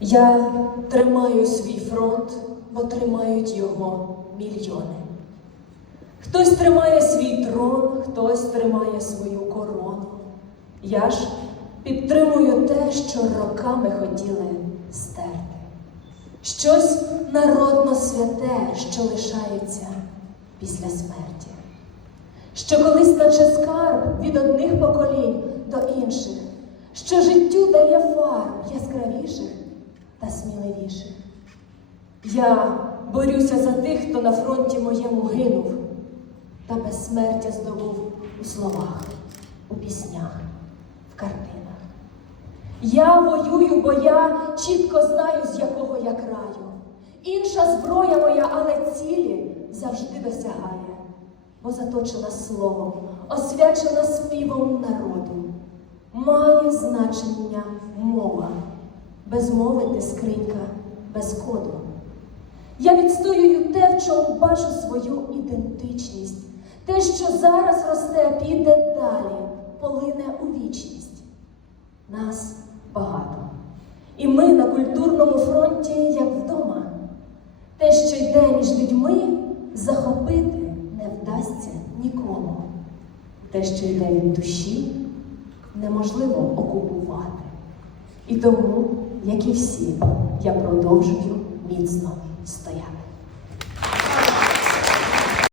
Я тримаю свій фронт, бо тримають його мільйони. Хтось тримає свій трон, хтось тримає свою корону. Я ж підтримую те, що роками хотіли стерти. Щось народно святе, що лишається після смерті. Що колись наче скарб від одних поколінь до інших, що життю дає фарб Я борюся за тих, хто на фронті моєму гинув, та безсмертя здобув у словах, у піснях, в картинах. Я воюю, бо я чітко знаю, з якого я краю. Інша зброя моя, але цілі завжди досягає, бо заточена словом, освячена співом народу. Має значення мова, без мови ти скринька, без коду. Я відстоюю те, в чому бачу свою ідентичність, те, що зараз росте, піде далі, полине у вічність. Нас багато. І ми на культурному фронті, як вдома. Те, що йде між людьми, захопити не вдасться нікому. Те, що йде від душі, неможливо окупувати. І тому, як і всі, я продовжую міцно стояти.